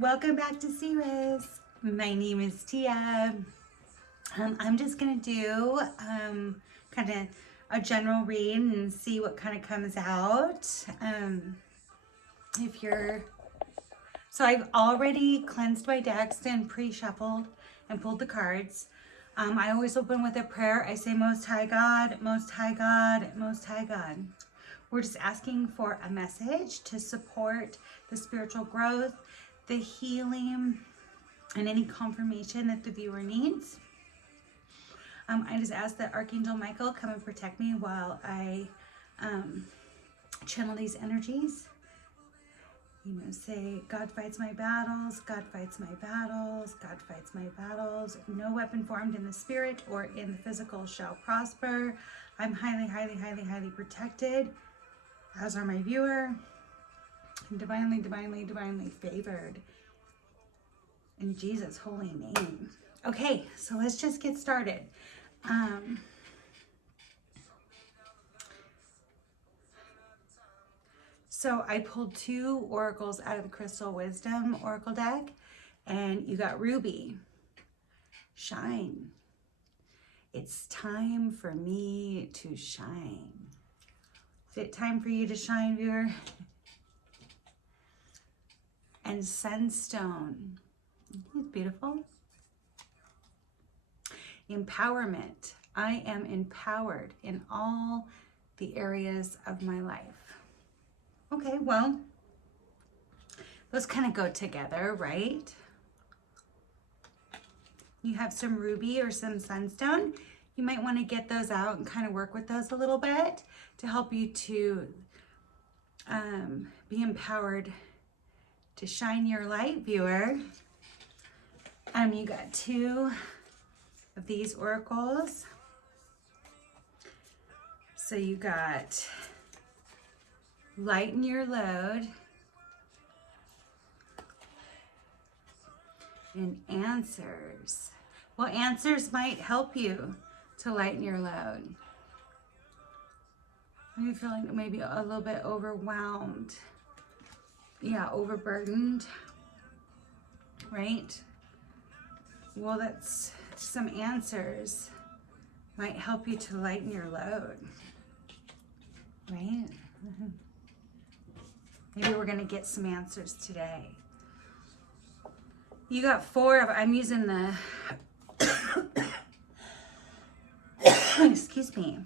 Welcome back to Ceres. My name is Tia. I'm just gonna do kind of a general read and see what kind of comes out. If you're so I've already cleansed my decks and pre-shuffled and pulled the cards. I always open with a prayer. I say, Most High God, Most High God, Most High God. We're just asking for a message to support the spiritual growth, the healing, and any confirmation that the viewer needs. I just ask that Archangel Michael come and protect me while I channel these energies. Say, God fights my battles, God fights my battles, God fights my battles. No weapon formed in the spirit or in the physical shall prosper. I'm highly, highly, highly, highly protected, as are my viewer. And divinely, divinely, divinely favored. In Jesus' holy name. Okay, so let's just get started. So I pulled two oracles out of the Crystal Wisdom Oracle deck, and you got Ruby. Shine. It's time for me to shine. Is it time for you to shine, viewer? And Sunstone. He's beautiful. Empowerment. I am empowered in all the areas of my life. Okay, well, those kind of go together, right? You have some ruby or some sunstone. You might want to get those out and kind of work with those a little bit to help you to be empowered to shine your light, viewer. You got two of these oracles. So you got lighten your load and answers. Well, answers might help you to lighten your load. Maybe feeling maybe a little bit overwhelmed. Yeah, overburdened, right? Well, that's some answers might help you to lighten your load, right? Maybe we're going to get some answers today. You got four of, I'm using the, excuse me.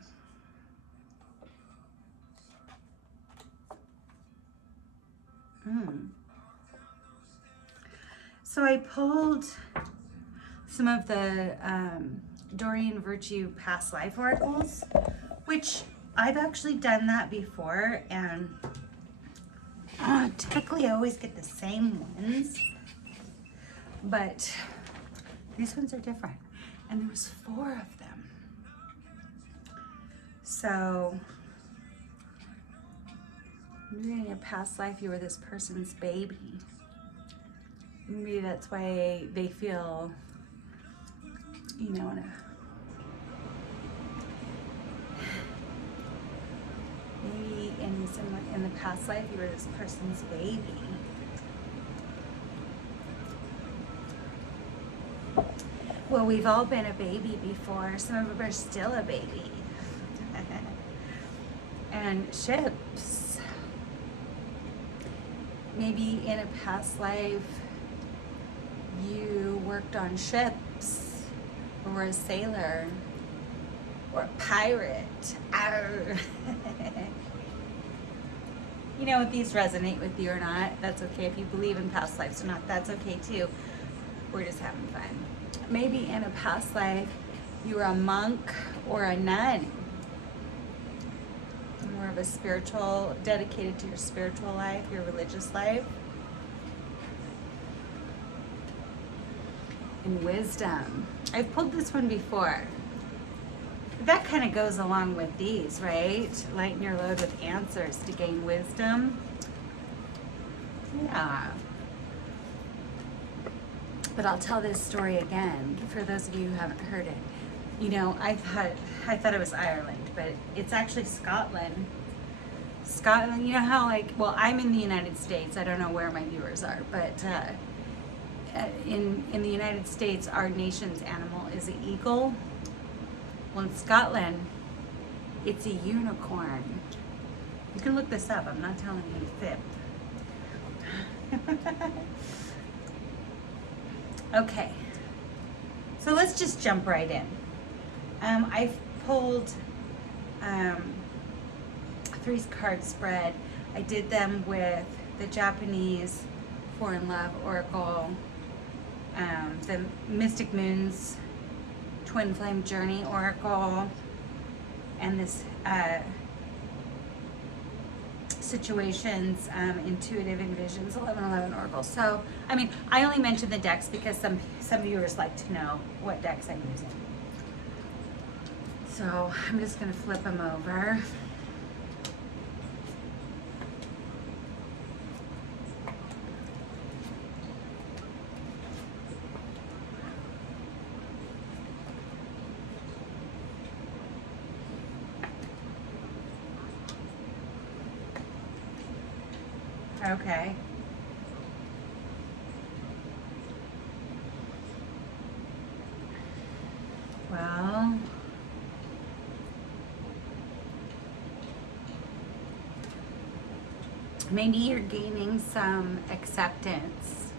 So I pulled some of the Doreen Virtue past life oracles, which I've actually done that before, and typically I always get the same ones, but these ones are different, and there was four of them. So maybe in your past life you were this person's baby. Maybe that's why they feel, maybe in the past life you were this person's baby. Well, we've all been a baby before. Some of them are still a baby. And ships. Maybe in a past life you worked on ships, or were a sailor, or a pirate. Arr. If these resonate with you or not, that's okay. If you believe in past lives or not, that's okay too. We're just having fun. Maybe in a past life you were a monk or a nun. More of a spiritual, dedicated to your spiritual life, your religious life. And wisdom. I've pulled this one before. That kind of goes along with these, right? Lighten your load with answers to gain wisdom. Yeah. But I'll tell this story again for those of you who haven't heard it. I thought it was Ireland, but it's actually Scotland. Scotland, how I'm in the United States. I don't know where my viewers are, but in the United States, our nation's animal is an eagle. Well, in Scotland, it's a unicorn. You can look this up. I'm not telling you fib. Okay, so let's just jump right in. I've pulled 3 card spread. I did them with the Japanese Foreign Love Oracle, the Mystic Moons Twin Flame Journey Oracle, and this Situations Intuitive Envisions 1111 Oracle. So, I mean, I only mention the decks because some viewers like to know what decks I'm using. So I'm just going to flip them over. Okay. Well, maybe you're gaining some acceptance.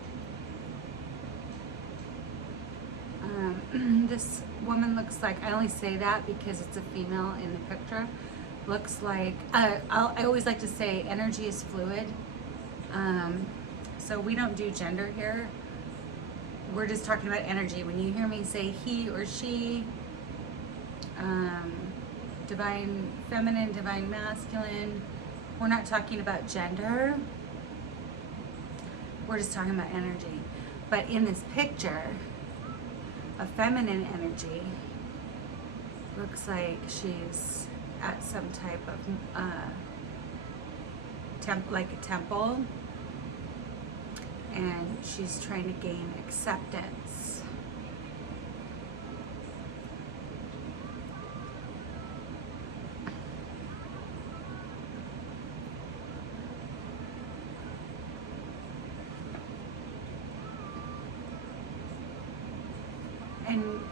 This woman looks like, I only say that because it's a female in the picture, looks like, I always like to say energy is fluid. So we don't do gender here. We're just talking about energy. When you hear me say he or she, divine feminine, divine masculine, we're not talking about gender. We're just talking about energy. But in this picture, a feminine energy looks like she's at some type of like a temple, and she's trying to gain acceptance.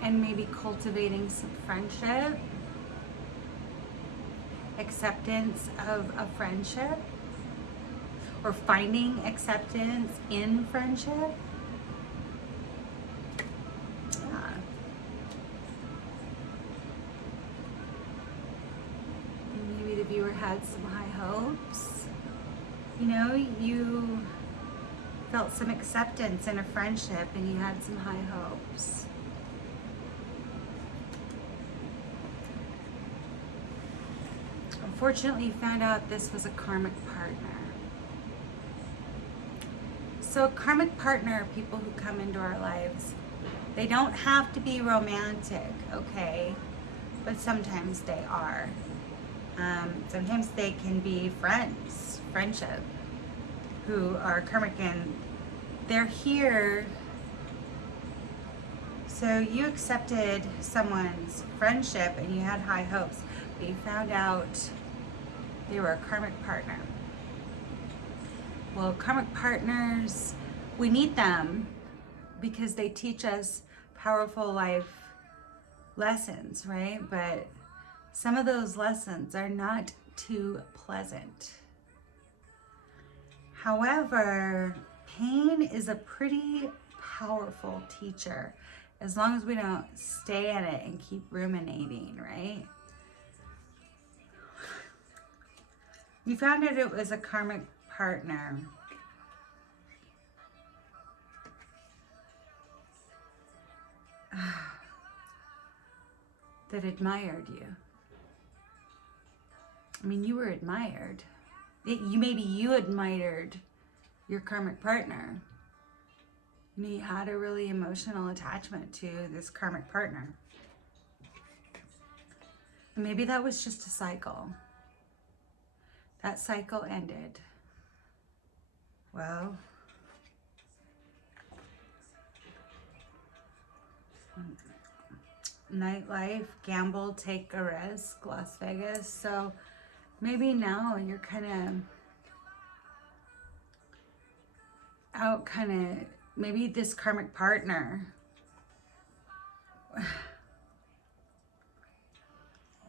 And maybe cultivating some friendship, acceptance of a friendship, or finding acceptance in friendship. Yeah. Maybe the viewer had some high hopes. You know, you felt some acceptance in a friendship and you had some high hopes. Unfortunately, you found out this was a karmic partner. So a karmic partner are people who come into our lives. They don't have to be romantic, okay? But sometimes they are. Sometimes they can be friends, friendship, who are karmic, and they're here. So you accepted someone's friendship and you had high hopes, but you found out they were a karmic partner. Well, karmic partners, we need them because they teach us powerful life lessons, right? But some of those lessons are not too pleasant. However, pain is a pretty powerful teacher as long as we don't stay in it and keep ruminating, right? You found out it was a karmic partner. That admired you. I mean, you were admired. Maybe you admired your karmic partner. You know, you had a really emotional attachment to this karmic partner. And maybe that was just a cycle. That cycle ended. Well, nightlife, gamble, take a risk, Las Vegas. So maybe now you're kind of out, kind of maybe this karmic partner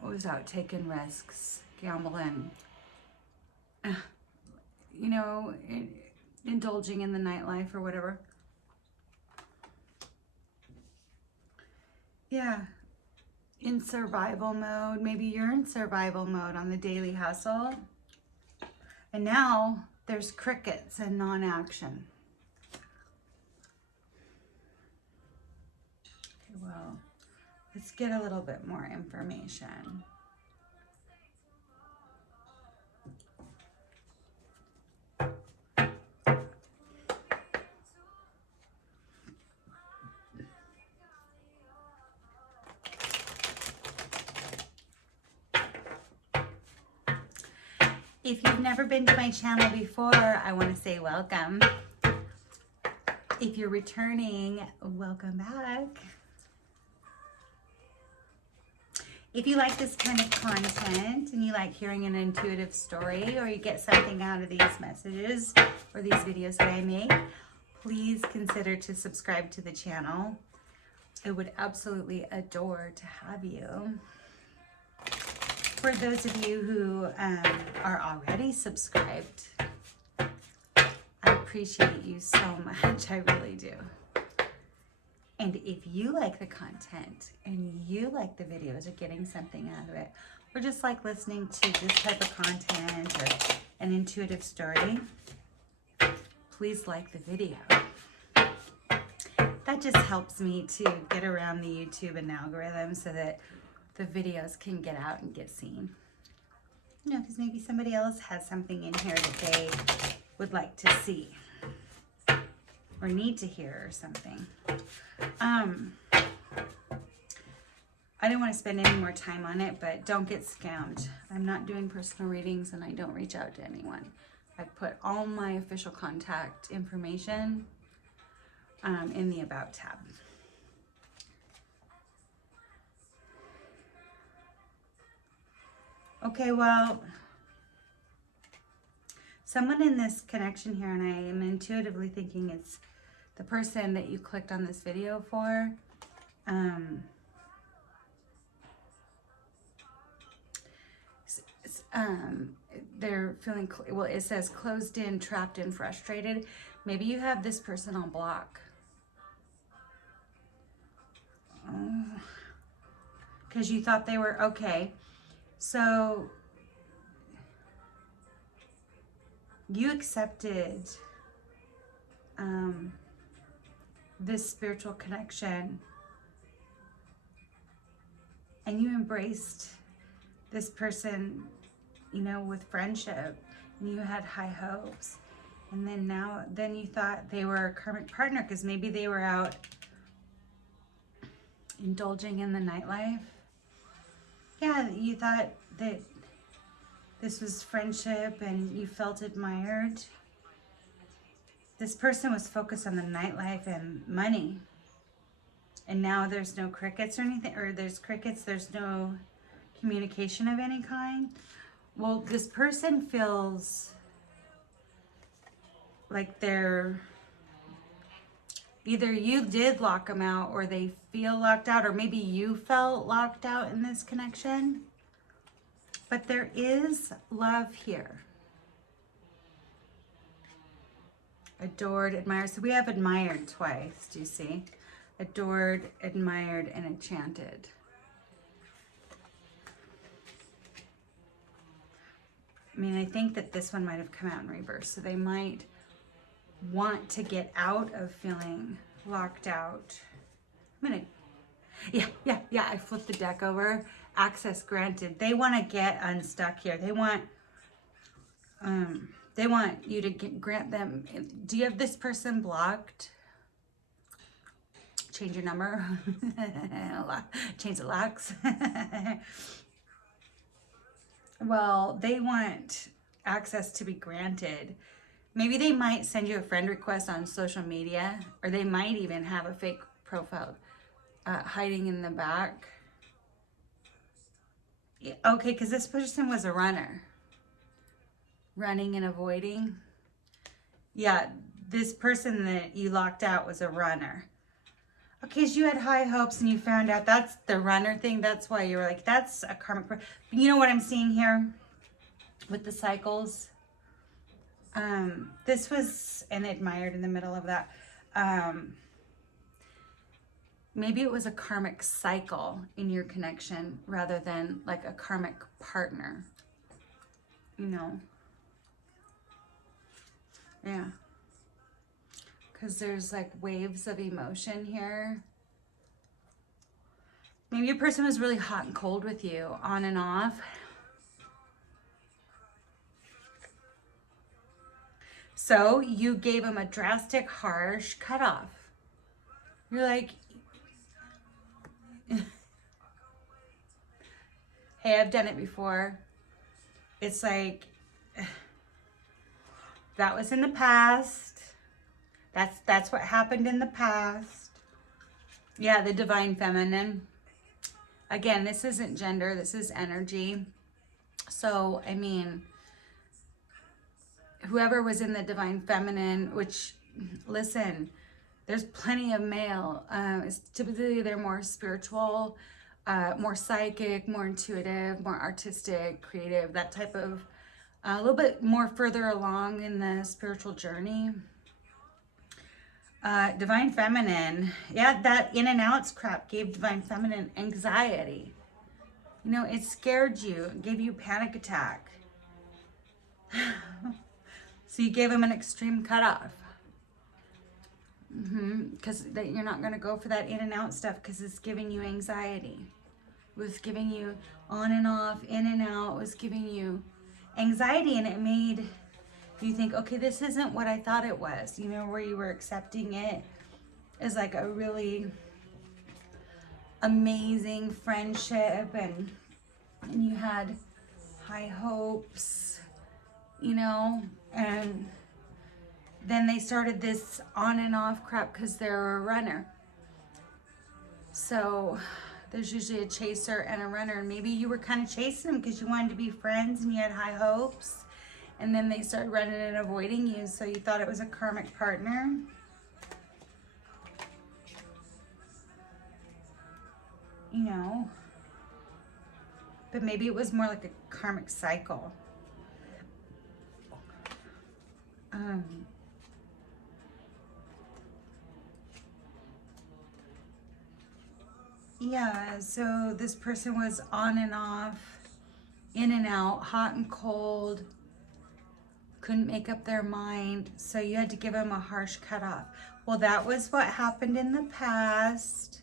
was out taking risks, gambling, you know, indulging in the nightlife or whatever. Yeah, in survival mode. Maybe you're in survival mode on the daily hustle. And now there's crickets and non-action. Okay, well, let's get a little bit more information. If you've never been to my channel before, I want to say welcome. If you're returning, welcome back. If you like this kind of content and you like hearing an intuitive story, or you get something out of these messages or these videos that I make, please consider to subscribe to the channel. I would absolutely adore to have you. For those of you who are already subscribed, I appreciate you so much. I really do. And if you like the content and you like the videos or getting something out of it, or just like listening to this type of content or an intuitive story, please like the video. That just helps me to get around the YouTube and algorithm so that the videos can get out and get seen. You know, because maybe somebody else has something in here that they would like to see or need to hear or something. I didn't want to spend any more time on it, but don't get scammed. I'm not doing personal readings and I don't reach out to anyone. I put all my official contact information in the About tab. Okay, well, someone in this connection here, and I am intuitively thinking it's the person that you clicked on this video for. They're feeling, well, it says closed in, trapped in, frustrated. Maybe you have this person on block. Because you thought they were okay. So you accepted this spiritual connection and you embraced this person, you know, with friendship, and you had high hopes. And then you thought they were a karmic partner because maybe they were out indulging in the nightlife. Yeah, you thought that this was friendship and you felt admired. This person was focused on the nightlife and money. And now there's no crickets or anything, or there's crickets, there's no communication of any kind. Well, this person feels like they're, either you did lock them out or they feel locked out, or maybe you felt locked out in this connection. But there is love here. Adored, admired. So we have admired twice, do you see? Adored, admired, and enchanted. I mean, I think that this one might have come out in reverse. So they might want to get out of feeling locked out. I'm gonna, yeah, I flipped the deck over. Access granted. They want to get unstuck here. They want you to grant them. Do you have this person blocked? Change your number. Change the locks. Well, they want access to be granted. Maybe they might send you a friend request on social media, or they might even have a fake profile hiding in the back. Okay, because this person was a runner. Running and avoiding. Yeah, this person that you locked out was a runner. Okay, so you had high hopes and you found out that's the runner thing. That's why you were like, that's a karmic. You know what I'm seeing here with the cycles? This was an admired in the middle of that. Maybe it was a karmic cycle in your connection rather than like a karmic partner. You know? Yeah. Because there's like waves of emotion here. Maybe your person was really hot and cold with you, on and off. So you gave them a drastic, harsh cutoff. You're like, hey, I've done it before. It's like, that was in the past. That's what happened in the past. Yeah, the divine feminine. Again, this isn't gender, this is energy. So, I mean, whoever was in the divine feminine, which, listen, there's plenty of male. Typically, they're more spiritual, more psychic, more intuitive, more artistic, creative, that type of, a little bit more further along in the spiritual journey. Divine feminine, yeah, that in and outs crap gave divine feminine anxiety. You know, it scared you, it gave you a panic attack. So you gave them an extreme cutoff. Because you're not going to go for that in and out stuff because it's giving you anxiety. It was giving you on and off, in and out. It was giving you anxiety, and it made you think, okay, this isn't what I thought it was. You know, where you were accepting it as like a really amazing friendship, and you had high hopes, you know, and then they started this on and off crap because they're a runner. So there's usually a chaser and a runner, and maybe you were kind of chasing them because you wanted to be friends and you had high hopes. And then they started running and avoiding you, so you thought it was a karmic partner. You know. But maybe it was more like a karmic cycle. Yeah, so this person was on and off, in and out, hot and cold. Couldn't make up their mind, so you had to give them a harsh cutoff. Well, that was what happened in the past,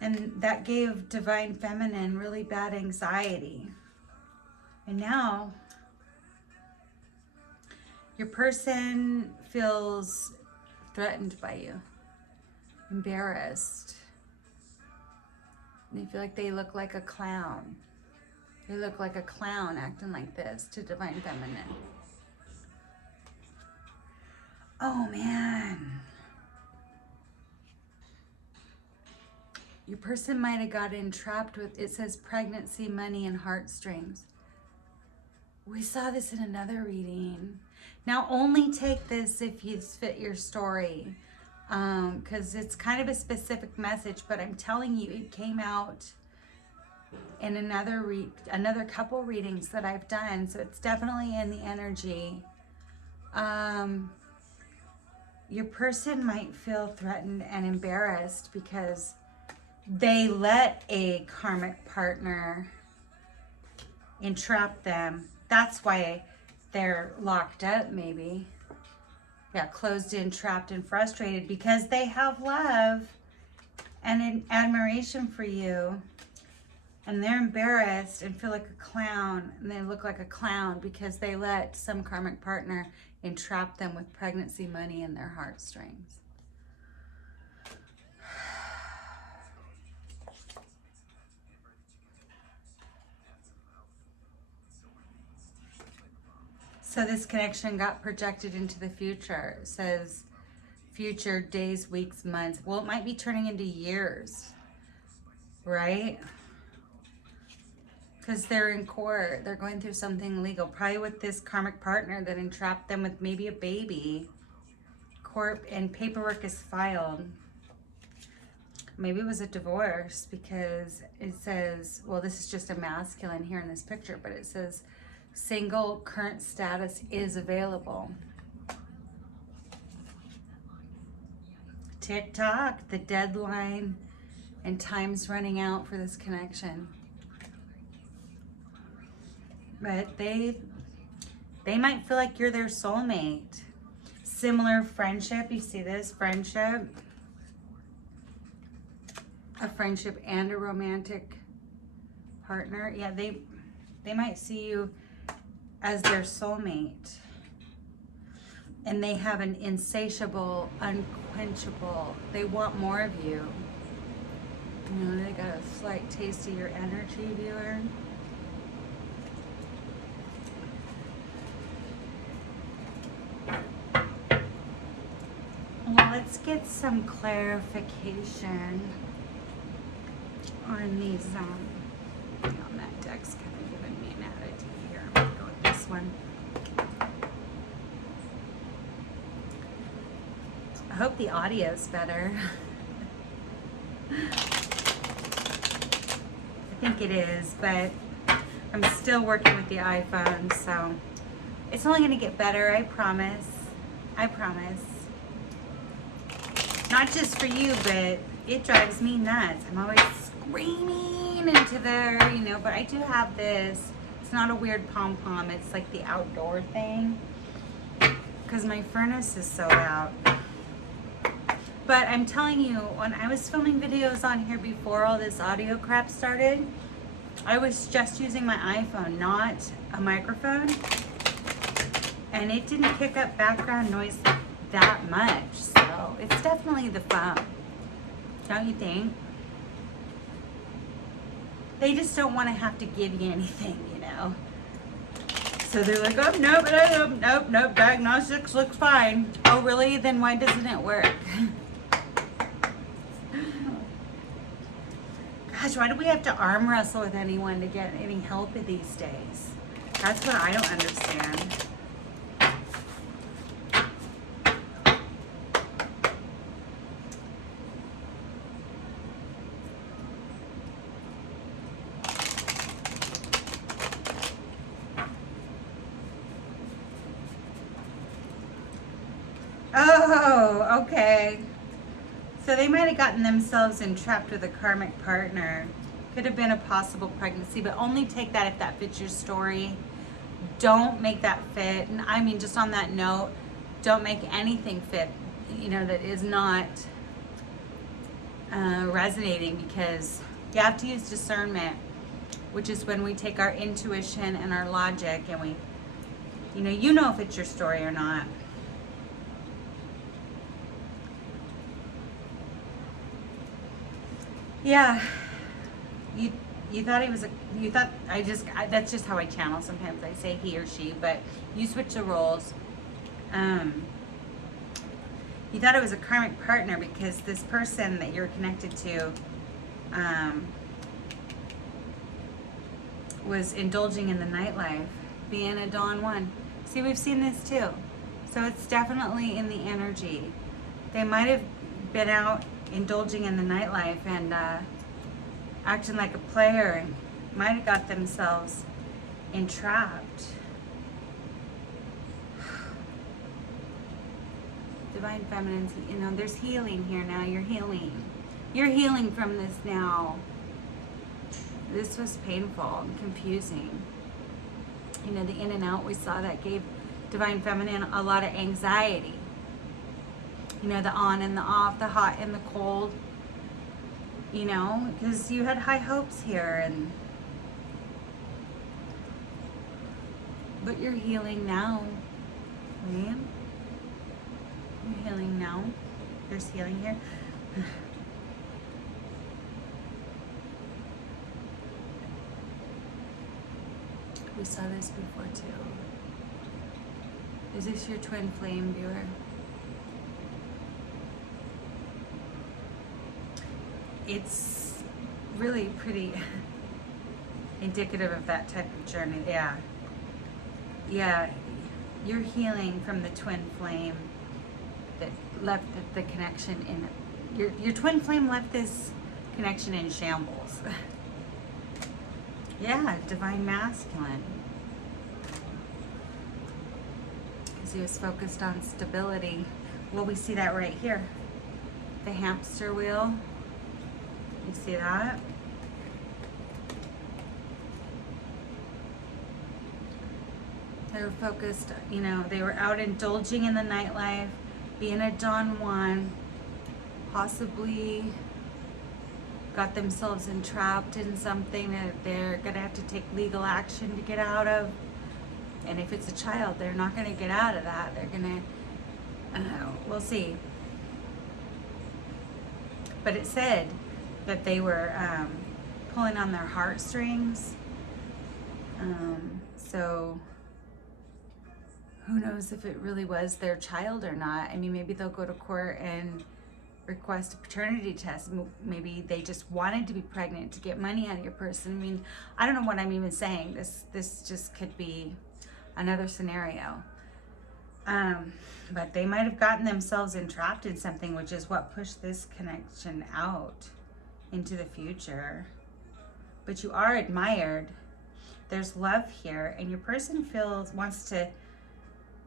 and that gave divine feminine really bad anxiety. And now your person feels threatened by you, embarrassed. They feel like they look like a clown. They look like a clown acting like this to divine feminine. Oh man. Your person might have got entrapped with, it says pregnancy, money, and heartstrings. We saw this in another reading. Now only take this if you fit your story, because it's kind of a specific message, but I'm telling you, it came out in another couple readings that I've done, so it's definitely in the energy. Your person might feel threatened and embarrassed because they let a karmic partner entrap them. That's why they're locked up, maybe. Yeah, closed in, trapped, and frustrated because they have love and an admiration for you. And they're embarrassed and feel like a clown, and they look like a clown because they let some karmic partner entrap them with pregnancy, money, and their heartstrings. So this connection got projected into the future. It says future days, weeks, months. Well, it might be turning into years, right? Because they're in court. They're going through something legal. Probably with this karmic partner that entrapped them with maybe a baby. Corp and paperwork is filed. Maybe it was a divorce because it says, well, this is just a masculine here in this picture, but it says single, current status is available. TikTok, the deadline and time's running out for this connection. But they might feel like you're their soulmate. Similar friendship, you see this friendship? A friendship and a romantic partner. Yeah, they might see you as their soulmate. And they have an insatiable, unquenchable, they want more of you. You know, they got a slight taste of your energy, viewer. Well, let's get some clarification on these, on that deck's kind of giving me an attitude here. I'm gonna go with this one. I hope the audio's better. I think it is, but I'm still working with the iPhone, so it's only gonna get better, I promise. I promise. Not just for you, but it drives me nuts. I'm always screaming into there, you know, but I do have this. It's not a weird pom-pom, it's like the outdoor thing, because my furnace is so out. But I'm telling you, when I was filming videos on here before all this audio crap started, I was just using my iPhone, not a microphone. And it didn't pick up background noise that much. So it's definitely the phone. Don't you think? They just don't want to have to give you anything, you know. So they're like, oh, nope, diagnostics looks fine. Oh, really? Then why doesn't it work? Gosh, why do we have to arm wrestle with anyone to get any help these days? That's what I don't understand. Oh, okay. So they might have gotten themselves entrapped with a karmic partner. Could have been a possible pregnancy, but only take that if that fits your story. Don't make that fit. And I mean, just on that note, don't make anything fit, you know, that is not resonating, because you have to use discernment, which is when we take our intuition and our logic and we, you know if it's your story or not. Yeah, you thought he was that's just how I channel. Sometimes I say he or she, but you switch the roles. You thought it was a karmic partner because this person that you're connected to was indulging in the nightlife, being a Don Juan. See, we've seen this too. So it's definitely in the energy. They might have been out indulging in the nightlife and acting like a player, and might have got themselves entrapped. Divine Feminines, you know, there's healing here now. You're healing. You're healing from this now. This was painful and confusing. You know, the in and out we saw that gave Divine Feminine a lot of anxiety. You know, the on and the off, the hot and the cold, you know, because you had high hopes here, but you're healing now, right? You're healing now. There's healing here. We saw this before too. Is this your twin flame, viewer? It's really pretty indicative of that type of journey. Yeah, you're healing from the twin flame. that left the connection in, your twin flame left this connection in shambles. Yeah, divine masculine. Because he was focused on stability. Well, we see that right here. The hamster wheel. You see that? They were focused, you know, they were out indulging in the nightlife, being a Don Juan, possibly got themselves entrapped in something that they're going to have to take legal action to get out of. And if it's a child, they're not going to get out of that. They're going to, we'll see. But it said that they were pulling on their heartstrings. So who knows if it really was their child or not. I mean, maybe they'll go to court and request a paternity test. Maybe they just wanted to be pregnant to get money out of your person. I mean, I don't know what I'm even saying. This just could be another scenario. But they might have gotten themselves entrapped in something, which is what pushed this connection out into the future. But you are admired. There's love here, and your person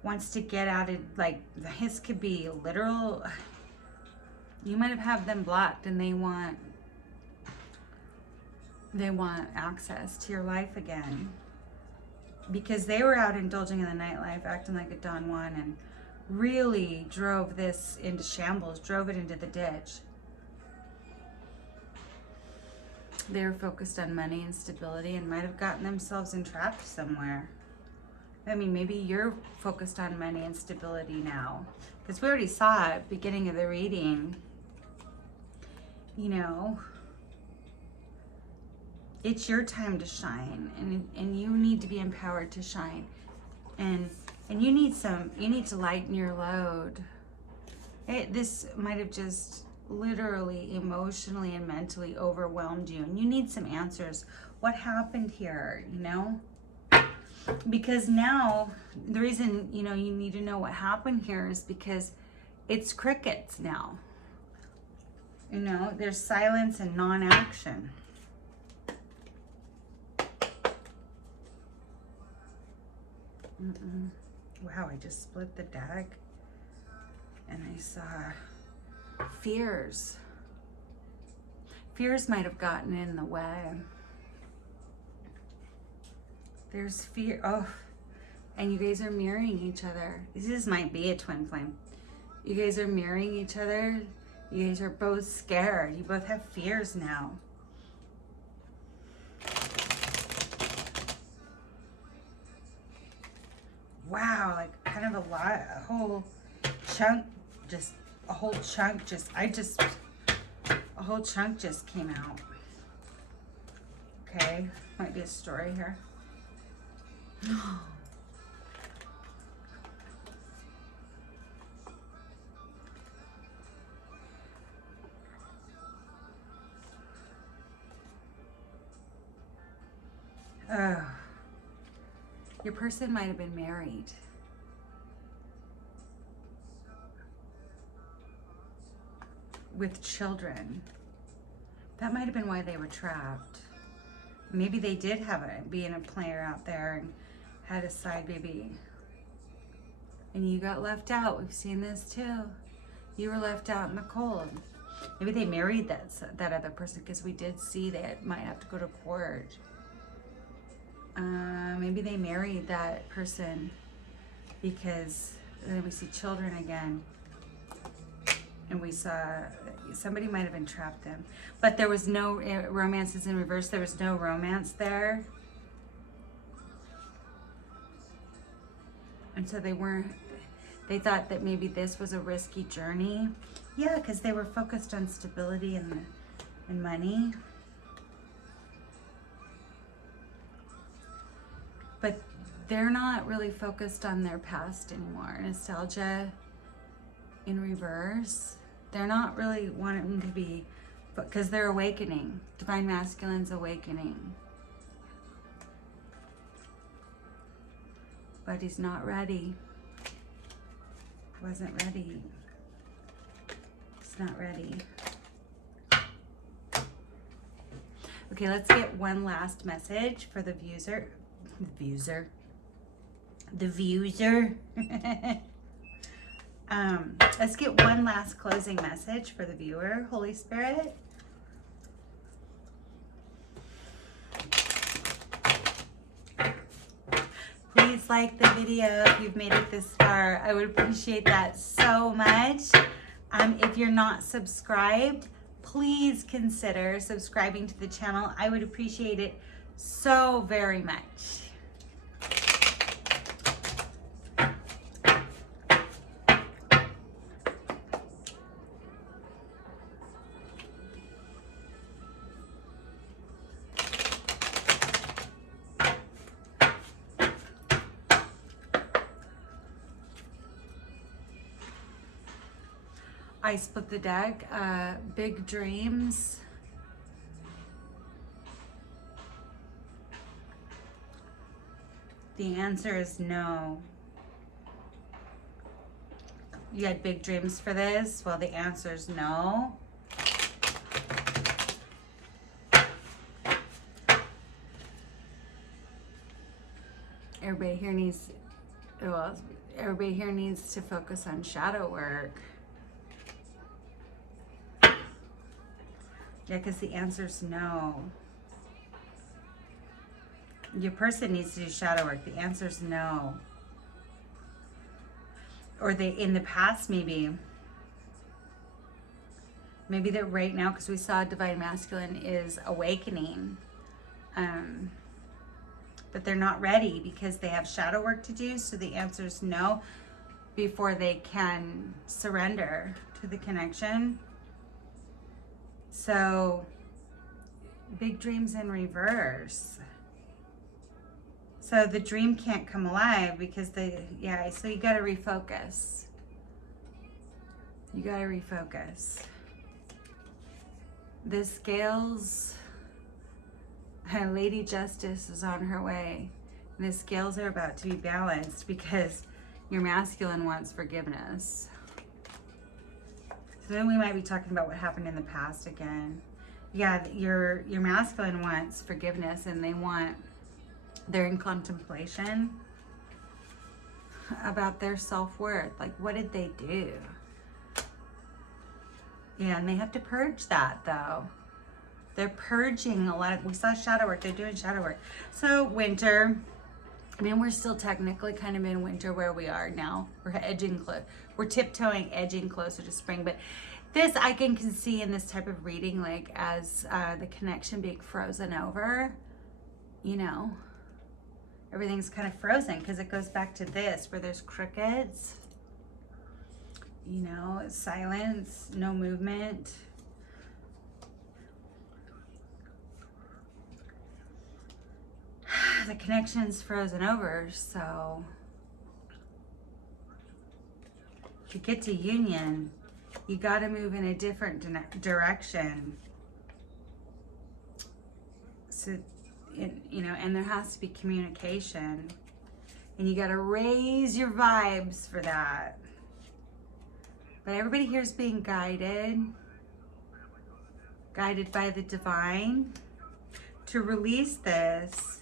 wants to get out of, like, this could be literal. You might have them blocked, and they want access to your life again, because they were out indulging in the nightlife, acting like a Don Juan, and really drove this into shambles, drove it into the ditch. They were focused on money and stability and might have gotten themselves entrapped somewhere. I mean, maybe you're focused on money and stability now, because we already saw at the beginning of the reading, you know, it's your time to shine, and you need to be empowered to shine, and you need to lighten your load. This might have just literally emotionally and mentally overwhelmed you, and you need some answers. What happened here, you know? Because now the reason, you know, you need to know what happened here is because it's crickets now. You know, there's silence and non-action. Wow, I just split the deck and I saw fears. Fears might have gotten in the way. There's fear. Oh, and you guys are mirroring each other. This might be a twin flame. You guys are mirroring each other. You guys are both scared. You both have fears now. Wow, like kind of a lot, a whole chunk just came out. Okay, might be a story here. Your person might have been married. With children. That might have been why they were trapped. Maybe they did have being a player out there and had a side baby. And you got left out. We've seen this too. You were left out in the cold. Maybe they married that other person, because we did see that might have to go to court. Maybe they married that person because then we see children again. And we saw somebody might have entrapped them. But there was no romances in reverse. There was no romance there. And so they thought that maybe this was a risky journey. Yeah, because they were focused on stability and money. But they're not really focused on their past anymore. Nostalgia in reverse. They're not really wanting to be, because they're awakening. Divine Masculine's awakening. But he's not ready. Wasn't ready. It's not ready. Okay, let's get one last message for the viewer. Let's get one last closing message for the viewer, Holy Spirit. Please like the video if you've made it this far. I would appreciate that so much. If you're not subscribed, please consider subscribing to the channel. I would appreciate it so very much. I split the deck, big dreams. The answer is no. You had big dreams for this? Well, the answer is no. Everybody here needs to focus on shadow work. Yeah, because the answer is no. Your person needs to do shadow work. The answer is no. Or they, in the past, maybe that right now, because we saw Divine Masculine is awakening. But they're not ready because they have shadow work to do. So the answer is no before they can surrender to the connection. So, big dreams in reverse. So the dream can't come alive because so you got to refocus. You got to refocus. The scales, Lady Justice is on her way. And the scales are about to be balanced because your masculine wants forgiveness. So then we might be talking about what happened in the past again. Yeah, your masculine wants forgiveness, and they're in contemplation about their self-worth. Like, what did they do? Yeah, and they have to purge that, though. They're purging a lot. We saw shadow work. They're doing shadow work. So winter. I mean, we're still technically kind of in winter where we are now. We're tiptoeing, edging closer to spring. But this I can see in this type of reading, like as the connection being frozen over, you know, everything's kind of frozen because it goes back to this where there's crickets, you know, silence, no movement. The connection's frozen over, so to get to union, you got to move in a different direction. So, you know, and there has to be communication, and you got to raise your vibes for that. But everybody here is being guided by the divine to release this.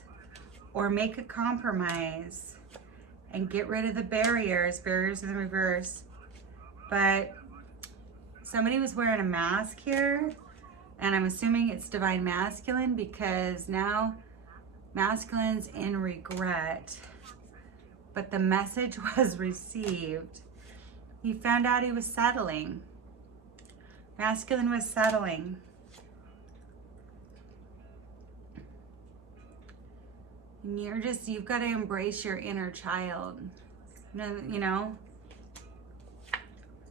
Or make a compromise and get rid of the barriers in the reverse. But somebody was wearing a mask here, and I'm assuming it's Divine Masculine because now masculine's in regret. But the message was received. He found out he was settling. Masculine was settling. And you've got to embrace your inner child, you know,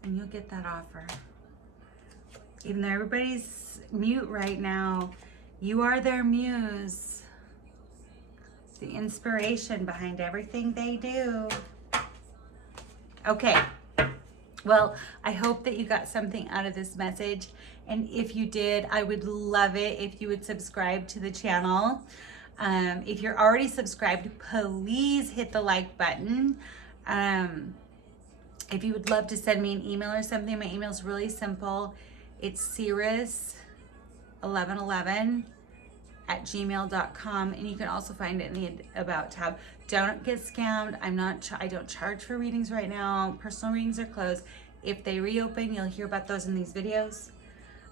and you'll get that offer. Even though everybody's mute right now, you are their muse, the inspiration behind everything they do. Okay, well, I hope that you got something out of this message. And if you did, I would love it if you would subscribe to the channel. If you're already subscribed, please hit the like button. If you would love to send me an email or something, my email is really simple. It's cirrus1111@gmail.com, and you can also find it in the About tab. Don't get scammed. I don't charge for readings right now. Personal readings are closed. If they reopen, you'll hear about those in these videos.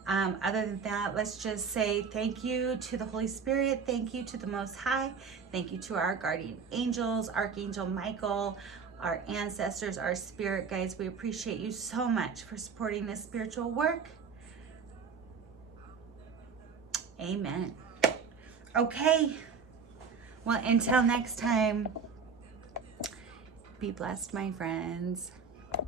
Other than that, let's just say thank you to the Holy Spirit. Thank you to the Most High. Thank you to our guardian angels, Archangel Michael, our ancestors, our spirit guides. We appreciate you so much for supporting this spiritual work. Amen. Okay. Well, until next time, be blessed, my friends.